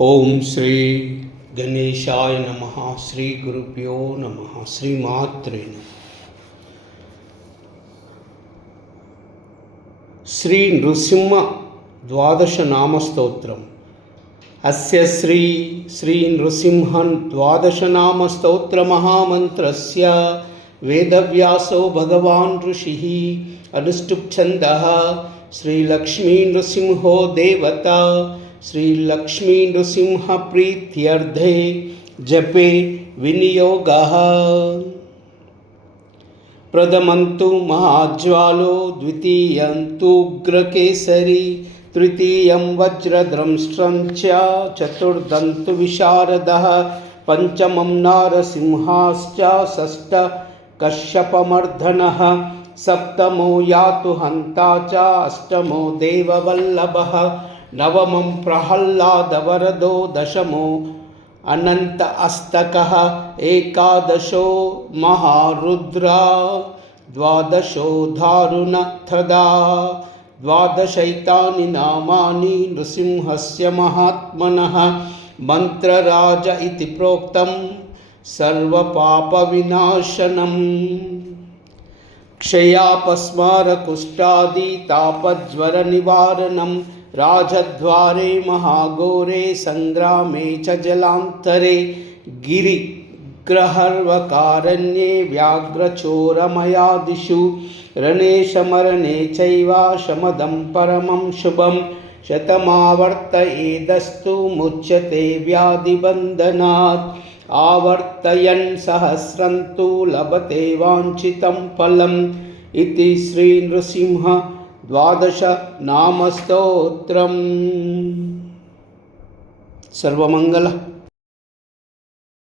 ఓం శ్రీ గణేశాయ నమః. శ్రీ గురుభ్యో నమః. శ్రీమాత్రే నమః. శ్రీ నృసింహ ద్వాదశ నామస్తోత్రం. అస్య శ్రీ నృసింహన్ ద్వాదశ నామస్తోత్ర మహామంత్రస్య వేదవ్యాసో భగవాన్ ఋషిః అనుష్ఠుప్ఛందః శ్రీలక్ష్మీ నృసింహో దేవతా श्रीलक्ष्मी नृसिंह प्रीत्यर्थे जपे विनियोगः. प्रथमन्तु महाज्वालो, द्वितीयन्तु उग्रकेसरी, तृतीयं वज्रदंष्ट्रं च, चतुर्थन्तु विशारदः, पंचमं नारसिंहाश्च, षष्ठ कश्यपमर्दनः, सप्तमो यातु हन्ता च, अष्टमो देववल्लभः, नवमं प्रहल्लादवरदो, दशमो अनंत अस्तकः, एकादशो महारुद्रा, द्वादशो दारुणथदा. द्वादशैतानि नामानि नृसिंहस्य महात्मनः. मंत्रराज इति प्रोक्तं सर्वपापविनाशनम्. क्षयापस्मारकुष्ठादि तापज्वरनिवारणम्. राजद्वारे महाघोरे संग्रामे च जलांतरे, गिरिग्रहर्वकारण्ये व्याघ्रचोरमयादिषु, रणे शमरणे चैव शमदं परमं शुभं. शतमावर्तयेदस्तु मुच्यते व्याधिबन्धनात्. आवर्तयन् सहस्रं तु लभते वाञ्छितं फलम्. इति श्री नृसिंह द्वादश नामस्तोत्रम्. सर्वमंगल